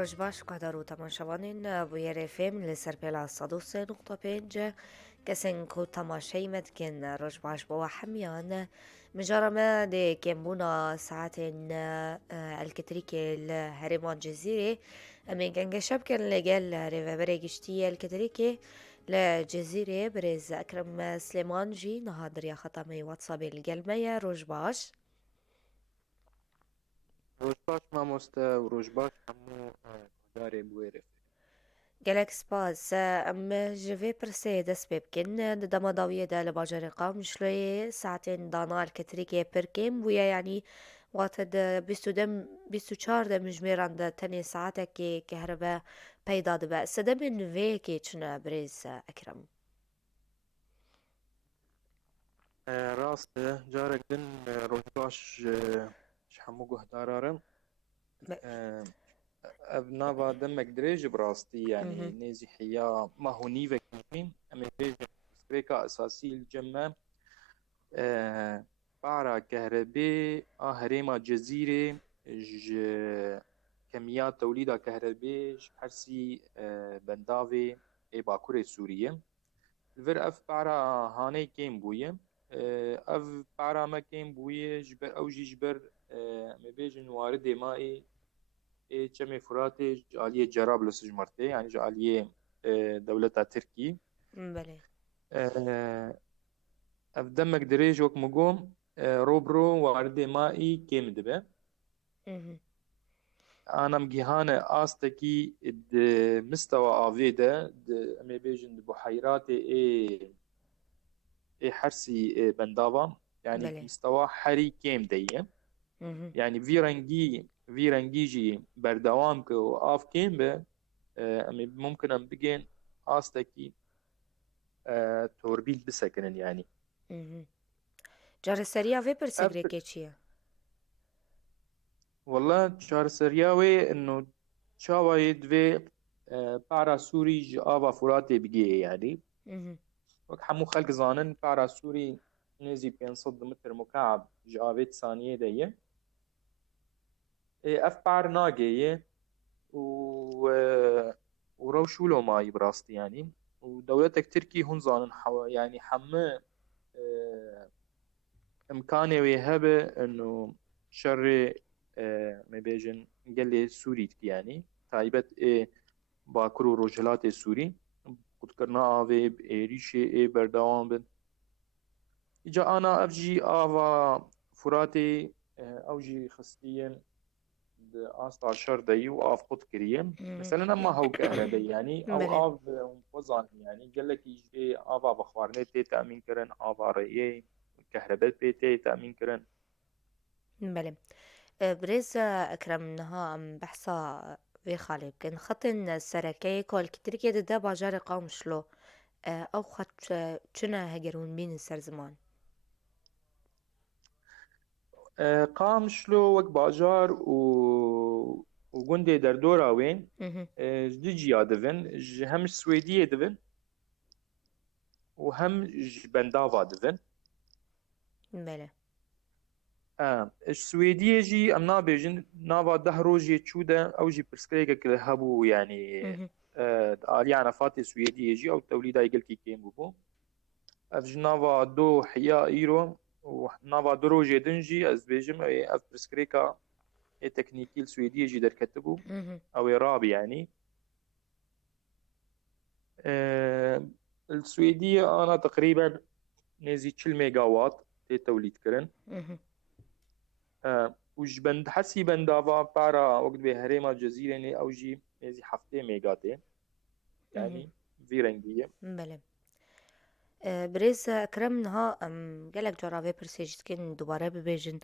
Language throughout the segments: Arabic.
Rojbaş qadaru tamaşavanên bûye rêfêm li ser pêla 103.5 kesên ku temaşeyê me dikin rojbaş bo we hemiyan mijara me dê kêmbûna saetên elektrîkê li herêma Cezîrê em ê gengeşe bikin lêgel rêveberê giştî elektrîkê li Cezîrê Birêz Ekrem Slêman jî niha diriya xeta me WhatsAppê li gel me ye. Rojbaş. Rojbaş mamoste û rojbaş hemû guhdarên wê re. Gelek spas em ji vê pirsê dest pê bikin di dema dawiyê de li bajarê Qamişloyê saetên dana elektrîkê pir kêm bûye yanî wate di 24 de mijmêran de tenê saetekê kehribe peyda dibe. Sedemên vêyekê çi ne Birêz Ekrem? Rast e, carek din rojbaş ji hemû guhdaran ev nava demek dirêj bi rastî yanî nêzî hiya mah û nîvek jî em ê bêjin pirsgirêka esasî li cem me para kehrebê a herêma Cezîrê ji kemiya tewlîda kehrebê ji hersî bendavê ê Bakurê Sûriyê li vir ev para hanê kêm bûye. Ev para me kêm bûye ji ber ew jî ji ber em ê bêjin waridê maê ê çemê Furatê ji aliyê Cerablis ji Mirtê yanî ji aliyê dewleta Tirkî. Belê. Ev demek dirêj wek min got robro waridê maî kêm dibe. Anam gihane astekî di mistewa avê de em ê bêjin di buheyratê ê hersî bendava yanî Belê. mistewa herî kêm de ye. Yani vî rengî jî berdewam ke û av kêm be em ê mumkin em bigên astekî torbîl bisekinin yanî. Careseriya vê Ev pirsgirêkê çi ye? Wala çareseriya wê eno çawayê divê para Sûrî ji ava Furatê bigihê yanî. Wek hemû xelk zanin para Sûrî nêzî 500 mitr mukab ji avê saniyê de ye. Ev par nagêye û rewş û lomayî bi rastî yanî. û dewletek Tirkî hûn zanin yanî hemû imkanê wê hebe eno şerê me bêjin gelê Sûrî dike yanî taybet ê Bakur û Rojhilatê Sûrî qutkirina avê bi êrîşê ê berdewam bin. Îca ana ev jî ava Furatê ew jî xistiye di asta şer de yî û av qut kiriye. Mesela nema hew kehrebe yanî ew Belê. av xwezanin yanî gelekî ji vê ava bi xwarinê tê temîn kirin, ava rêyê kehrebe pê tê temîn kirin. Belê. Birêz Ekrem niha em behsa vê xalê bikin. Xetên serekeyê ku elektrîkê dide bajarê Qamişlo ew xet çi ne heger hûn bînin ser ziman? Qamişlo wek bajar û gundê derdora wê ji du ciya divin ji hem ji Swêdiyê divin û hem ji bendava divin. Belê. Ji Swêdiyê jî em nabêjin nava 10 rojê çû de ew jî pirsgirêkek li hebû yanî di aliya nefatê Swêdiyê jî ew tewlîdayê gelkî kêm bûbû. Ev ji nava do hiya îro û nava du rojê din jî ez dibêjim ev pirsgirêka ê teknîkî li Swêdiyê jî derketibû ew ê rabî yanî. Li Swêdiyê ana teqrîben nêzî 40 megawat tê tewlîd kirin. û ji hersî bendava para wek divê herêma Cezîrê ew jî nêzî 7 mega tê yanî vî rengî ye. Belê. Birêz Ekrem niha em gelek cara vê pirsê jî dikin dubare bibêjin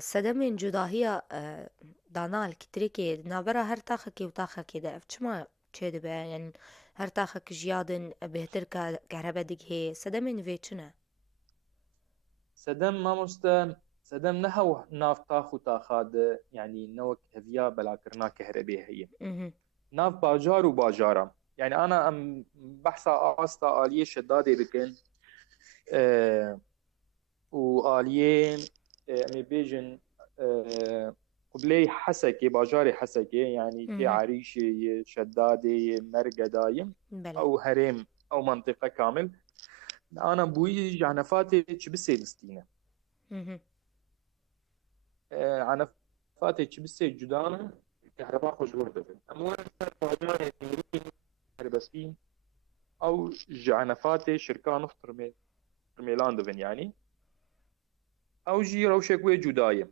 sedemên cudahiya dana elektrîkê di navbera her taxekê û taxekê de ev çima çê dibe yani her taxek jiya din bêhtir kehrebe digihê sedemên vê çi ne? Sedem mamoste sedem ne hew nav tax û taxa de yanî ne wek heviya belakirina kehrebê heye. Nav bajar û bajaran yani ana em behsa asta aliyê şedadê bikin û aliyê em ê bêjin قبلي حسكة باجاري حسكة يعني تي مهم. عريشة شدادة مرقة دايم بله. أو هرم أو منطقة كامل. أنا بوي جعنفاتي تشبسي دستينة مهم. عنفاتي تشبسي جدانة كهرباء خوش وردة أمور باجاري هربسين أو جعنفاتي شركان ترميلان دفن يعني أو جي روشك وي جدايم.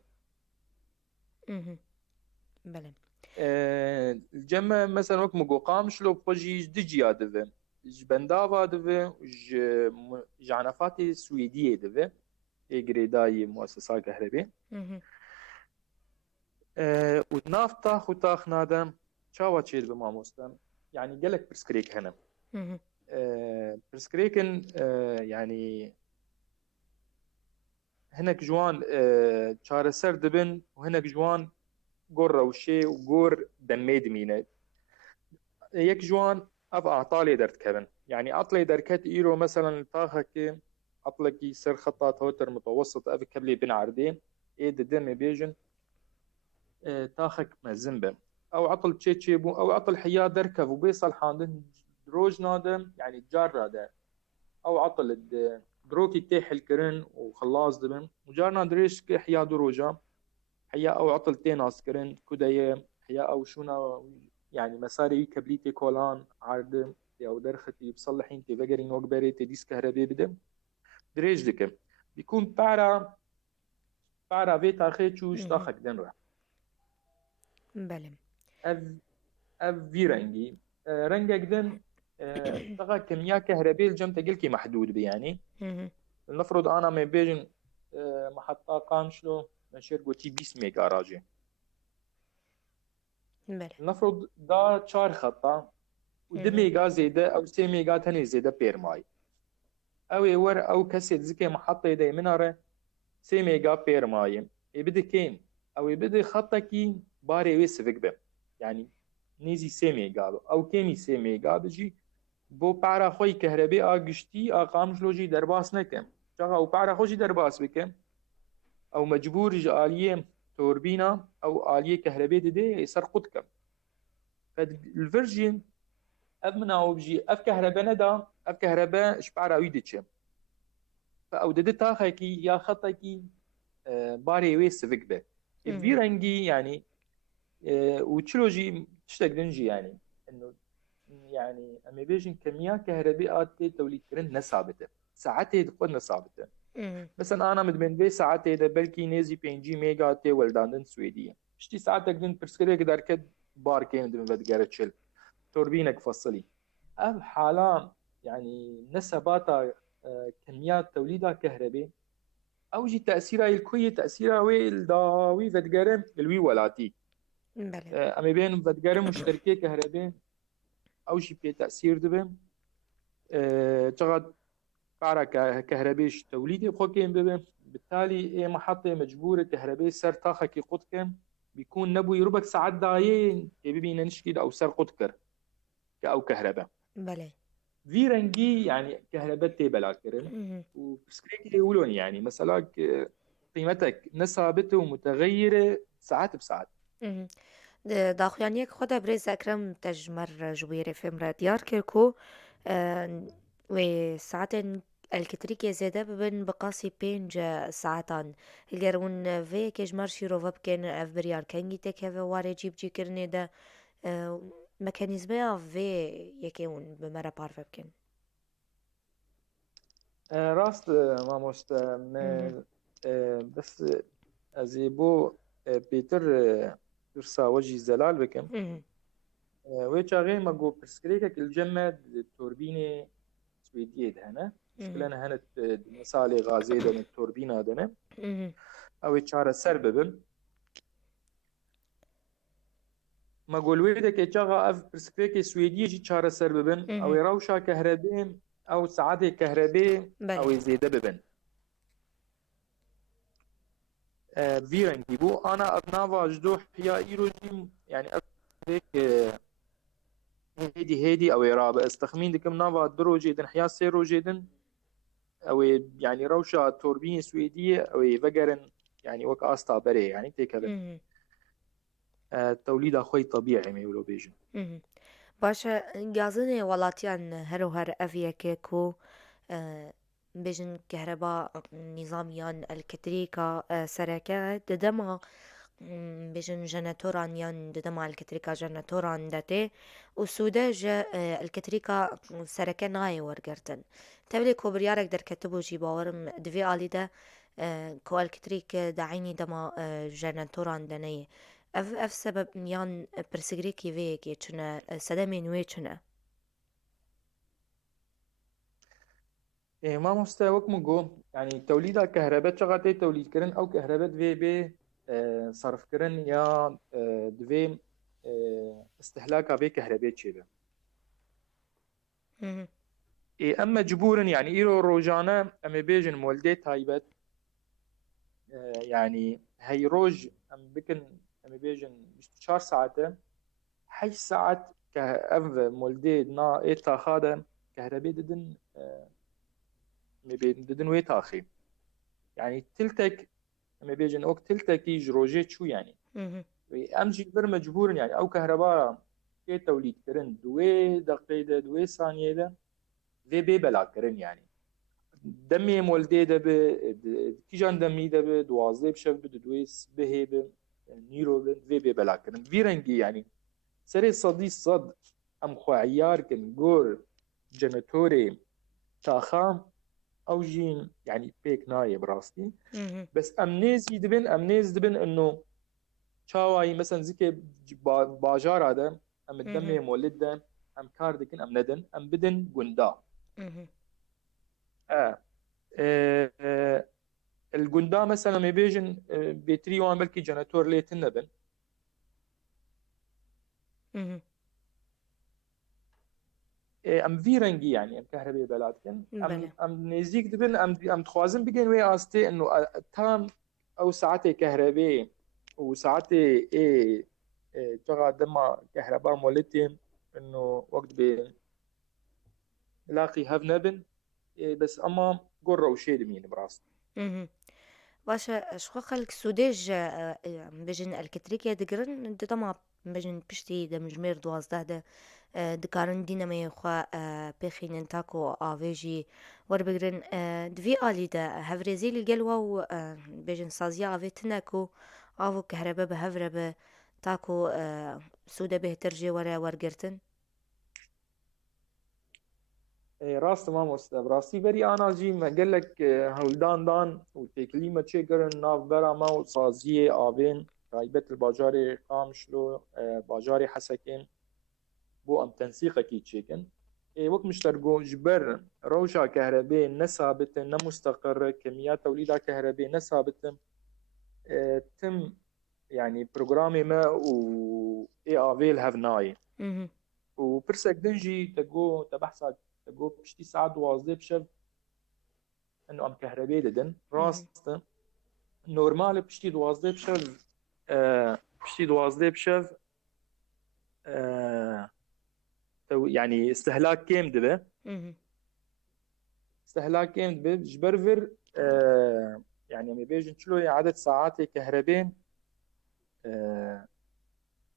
مهم. بله. الجمع مثلا وقت مقو قامش لو بخوجي دجيا دفن بندافا دفن جعنفاتي سويدية دفن إجريداي مؤسسات كهرباء مهم. ودنافتا خوتاخ نادم شاوا تشيد بماموستان يعني قالك برسكريك هنا مهم. برسكريكن يعني هناك جوان شارسر دبن وهناك جوان قور روشي وقور دميد مينه يك جوان أب أعطالي درت كبن يعني أطلي دركت إيرو مثلا طاخك أطلقي سر خطات هوتر متوسط أب كبلي بين عردين إيه دم بيجن تاخك مزنبه أو عطل تشيبو أو عطل حياة دركب وبيصل حاندن دروج نادم يعني جار ده أو عطل دروكي تيح الكرن وخلاص دبن وجارنا دريش حياة دروجة حياة أو عطل تيناس كرن كداية حياة أو شونا يعني مساري كبليتي كولان عرض أو درختي بصلحين تي بقرين وقبري تديس كهربي بدم دريج دكم بيكون بارا في تاخي تشوش مهم. تاخك دن رح بله. أف في رنجي رنجك دن تغا كمية كهربية الجم تقلكي محدود بيعني مهم. المفروض أنا من بيجن محطة قامشلو نشير قوتي 20 ميجا راجي بله. المفروض دا 4 خطة ود مهم. ميجا زيادة أو 3 ميجا تاني زيادة بير ماي أو يور أو كسيت زكي محطة يدي منارة 3 ميجا بير ماي يبدي كين أو يبدي خطة كي باري ويسفك بم يعني نيزي 3 ميجا أو كيمي 3 ميجا بجي بو پارا خوی کهربی آگشتی آقامش لوجی درباس نکم چرا او پارا خوشی درباس بکم او مجبور آلیه توربینا او آلیه کهربی دده يسر قد كم فالفيرجين اف من او بجي اف كهرباء ندا اف كهرباء شبارا ويدتشم فاو دده تاخيكي يا خطكي باري ويس فيك به مهم. الفيرنجي يعني وتشلوجي تشتغلنجي يعني انه يعني اما بيجن كمية كهرباء توليد كرن نثابته ساعته تقود نثابته مهم. مثلا انا مدمن به ساعته ده بلكي نيزي 5 ميجا تي ولداندن سويدية شتي ساعتك دن برسكريك دركد بار كين دن بدقارة تشل توربينك فصلي اف حالا يعني نسبات كميات توليدها كهرباء او جي تاثيرها الكوي تاثيرها وي الداوي بدقارة الوي ولاتي بله. اما بين بدقارة مشتركة كهرباء او جي بي تاثير دبن تغد بعرا كهربيش توليدي بخوكين ببن بالتالي محطة مجبورة كهرباء سر طاقة كي قدكم بيكون نبوي ربك ساعات دايين بيبينا نشكيد أو سر قدكر أو كهرباء بله. في رنجي يعني كهرباء تيبلا كرن مهم. وبسكريك يقولون يعني مثلا قيمتك ثابتة ومتغيرة ساعات بساعات. مهم. داخوانیک خدا برز اکرم تجمر جویر فم را دیار کرکو و ساعت الکتریکی زیاده ببن بقاسی 5 ساعتان الگرون في كجمر شيرو بكن اف بريار كنجي تك هذا واري جيب جي كرني ده ميكانيزمي في يكون بمرة بار بكن راست ما مست بس ازيبو بيتر ترسا وجه زلال بكم ويتشاغي ما جو برسكريكك الجمد التوربينة سويدية دهنا شكلنا هنا مثالي غازي دهنا التوربينة دهنا او يتشار سرببن ما قول ويدك يتشاغا اف برسكريكي سويدية جي تشار سرببن او يروشا كهربين او ساعات كهرباء او يزيد ببن فيرن جيبو انا ابناوا جدوح يا ايروجي يعني هيك هيدي او يرابا استخمين دكم نافا درو جيدن حيا سيرو جيدن او يعني روشا توربين سويدية او فقرن يعني وك استا بري يعني تيكبن توليدا خوي طبيعي ميولو بيجن. مهم. باشا جازني ولاتيان هرو هر أفيكيكو بيجن كهرباء نظاميان الكتريكا سركة ددما بيجن جناتوران يان ددما الكتريكا جناتوران داتي وسوداج الكتريكا سركة ناي ورقرتن تبلي كوبريارك در كتبو جي باورم دفي آلي دا كو الكتريك دعيني دما جناتوران دني اف سبب يان برسجريكي فيكي چنا سدمي نوي چنا ما مستوى جو يعني توليدا كهرباء شغاتي توليد كرن أو كهرباء في بي صرف كرن يا دوي استهلاك في كهرباء شيبه. أما جبورن يعني إيرو روجانا أما بيجن مولدي تايبت يعني هاي روج أم بكن أما بيجن 4 ساعات 8 ساعات كأف مولدي نا إيتا خادم كهرباء ددن ددن وي تاخي يعني تلتك أما بيجن أوك تلتك يجروجي شو يعني أمجي بر مجبورن يعني أو كهرباء كي توليد كرن دوي دقيقة دوي ثانية ده ذي بي بلا كرن يعني دمي مولدي ده كيجان دمي ده بدوازي بشف بدويس بهيب نيرو ذي بي بلا كرن فيرنجي يعني سري صدي صد أم خواعيار كن جور جنتوري تاخام أو جين يعني بيك نايب راستي بس أمنيز دبن إنه شاواي مثلا زكي باجار هذا أم الدمي مولد ده أم كاردكن أم ندن أم بدن جندا الجندا مثلا ما بيجن بيتري وان بلكي جناتور ليت النبن ام فيرنجي يعني ام كهرباء بلادكن ام نزيك دبن ام تخوازن بيجن وي استي انه تام او ساعتي كهرباء وساعتي اي تغا دما كهرباء مولتين انه وقت بي لاقي هاف نبن بس اما قرة وشيء مين براس باشا شو خلك سوداج بجن الكتريكيا دقرن دما بجن بشتي دا مجمير دوازده دا دكارن دينامي خوا بخين تاكو آفيجي ور بقرن دفي آلي دا هفريزيل القلوة و بجن سازيا آفي تناكو آفو كهربا بهفربا تاكو سودا بهترجي ورا ورقرتن راست تمام استاذ راستی بری آنا جی ما قال لك هولدان دان وتكليمه چه قرن ناف برا ما وصازيه آبين رايبت الباجاري قامشلو باجاري حسكين بو ام تنسيقه كي تشيكن وقت مشترقو جبر روشا كهرباء نثابت نمستقر كميات توليد كهرباء نثابت تم يعني برنامج ما و اي افيل هافناي وبرسك دنجي تقو تبحث تقو بشتي ساعة دوازده بشف انه ام كهرباء ددن راست نورمال بشتي دوازده بشف بشتي دوازده بشف يعني استهلاك كام دبه استهلاك كام دبه جبرفر يعني ما بيجن شلو عدد ساعات كهرباء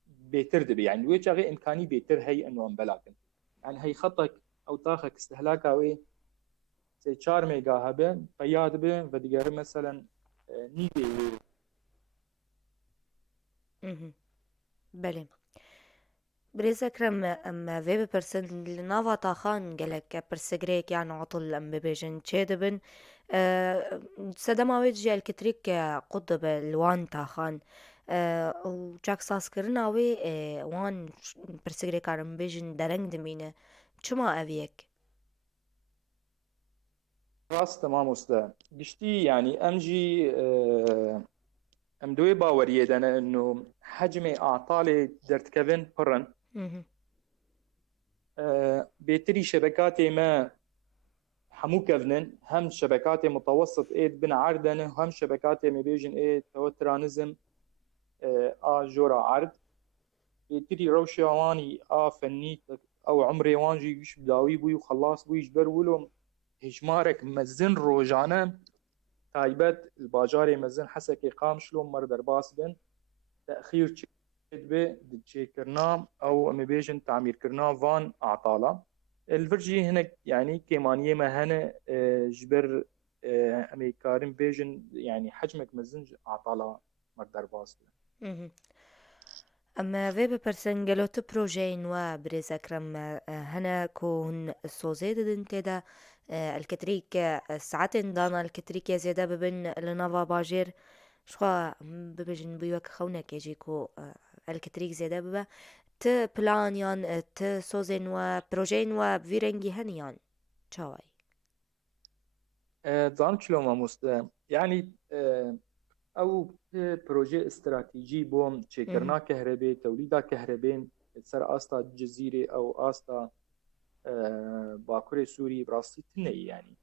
بيتر دبه يعني ويش غير امكاني بيتر هي انه ام بلاكن يعني هي خطك او طاخك استهلاكها وي سي 4 ميجا هبه قياد به وديگر مثلا نيبي بله بريزا كرم ام في برسنت لنافا طاخان قالك برسجريك يعني عطل ام بيجن تشيدبن سدما ويجي الكتريك قطب الوان طاخان وجاك ساس كرنا وي وان برسجريك ام بيجن درنگ دمينه چما أبيك؟ راست تمام استاذ قشتي يعني امجي ام دوي باوريه دنا انه حجمي اعطالي درت كفن برن بيتري شبكاتي ما حمو كفنن هم شبكاتي متوسط ايد بن عردن هم شبكاتي ما بيجن ايد توترانزم جورا عرض بيتري روشي واني فني او عمري وانجي يش بداوي بوي وخلاص بوي يجبر ولو هجمارك مزن روجانا تايبت الباجاري مزن حسكي قام شلون مر درباس بن تاخير به دچه کرنا او ام بیجن تعمیر کرنا وان اعطالا الفرجي هنا يعني كيمانية ما هنا جبر امريكارين بيجن يعني حجمك مزنج اعطالا مقدار باسطة. مهم. اما في بپرسن گلو تو پروژین و برز اکرم هنا كون الصوزيد دن تدا الكتريك ساعات دانا الكتريك زيادة ببن لنافا باجير شخوا ببجن بيوك خونك يجيكو الكتريك زيادة ببا ت بلان يان ت صوزين و بروجين و بفيرنجي هنيان چاوي زان شلو ما مست يعني او بروجي استراتيجي بوم تشكرنا كهرباء توليدا كهرباء سر استا جزيرة او استا باكوري سوري براستي تني يعني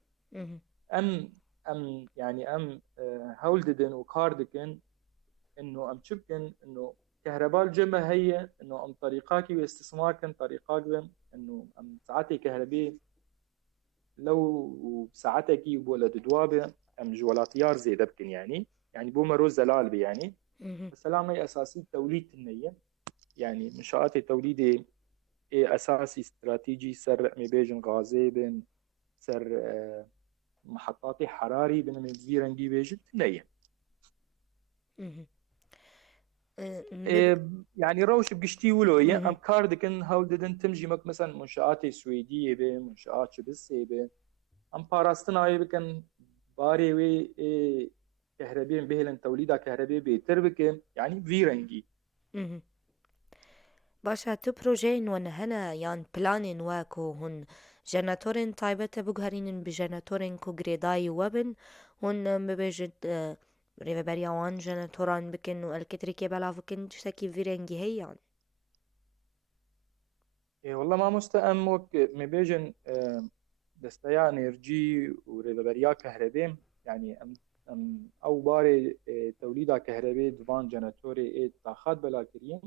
ام يعني هولددن وكاردكن انه ام تشبكن انه كهرباء الجمع هي انه ام طريقاكي واستثمار كان طريقاك انه ام ساعتي كهرباء لو ساعتكي وبولد دوابه ام جولاتيار زي دبكن يعني بومرو زلال بي يعني السلامة اساسي توليد النية يعني منشآت توليد اساسي استراتيجي سر مبيجن غازي بين سر محطات حراري بين فيرنجي بيجن نية يعني روش بقشتي ولوية ام كاردكن هولدن تمجي مك مثلا منشآت سويدية به منشآت شبسي به ام باراستناي بكن باري وي كهربين بهلن توليدا كهربي بيتر بكن يعني فيرنجي باشا تو بروجين ون هنا يان بلانين واكو هن جناتورين طيبة بجهرين بجناتورين كو جريداي وبن هن مبيجد ريفا بريوان جناتوران بكن والكتريكي بلا فكن تشتكي فيرنجي هيان إيه والله ما مستأمك مبيجن دستيا انرجي وريفا بريا كهربين يعني ام او باري توليدا كهربي دوان جناتوري تاخد بلا كريم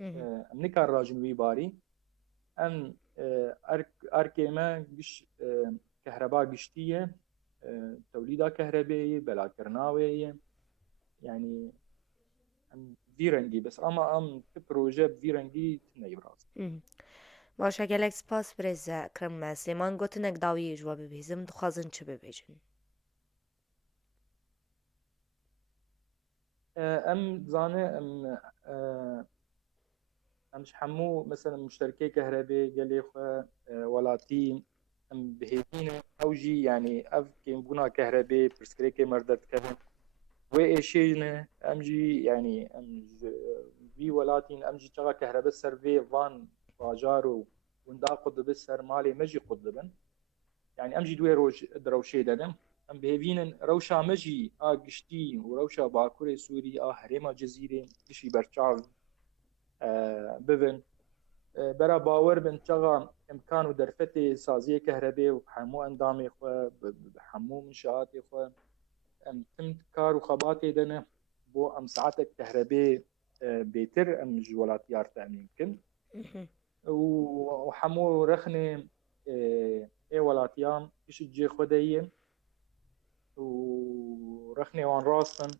ام نكار راجن وي باري ام اركيما قش كهرباء قشتية توليدا كهربائية بلا كرناوية يعني ام فيرنجي بس ام بروجي فيرنجي تني براس باشا گلک سپاس برز کرم سلیمان گوتنک داوی جوا ببیزم دخوازن چه ببیجن ام زانه امش حمو مثلا مشتركي كهرباء قال لي ولاتي ام بهيدين اوجي يعني اف كيم بونا كهرباء برسكريكي مردت كهن وإيشينا امجي يعني في ولاتين امجي تشغى كهرباء سيرفي فان باجارو وندا قد بسر مالي مجي قدبن يعني امجي دوي دروشي ددم ام بهيفين روشا مجي قشتي وروشا باكوري سوري هريما جزيرة اشي برشاف ببن برا باور بن تشغى امكان ودرفتي سازيه كهرباء وحمو اندامي خو بحمو منشآتي خو ام تم كار وخباتي دنا بو ام ساعتك كهرباء بيتر ام جولات يار تامين كن وحمو رخني اي ولاتيام ايش تجي خديه ورخني وان راسن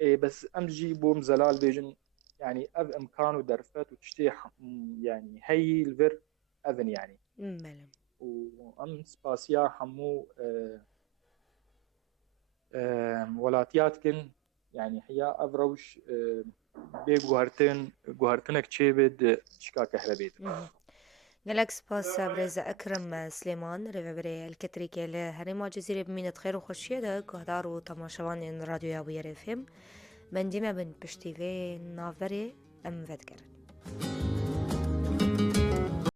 اي بس امجي بوم زلال بيجن يعني اب امكانه درفت وتشتي يعني هي الفر اذن يعني بله وام سباسيا حمو ولاتياتكن يعني حيا افروش بي جوهرتنك تشيبد شكا كهربيت گلک سپاس برز اکرم سلیمان ريفبري الكتريكي لهريما جزيرة بمينة خير وخوشية ده كهدار و تماشوان راديو يابو يرفهم من ديما بن بشتيفي نافري ام فدكر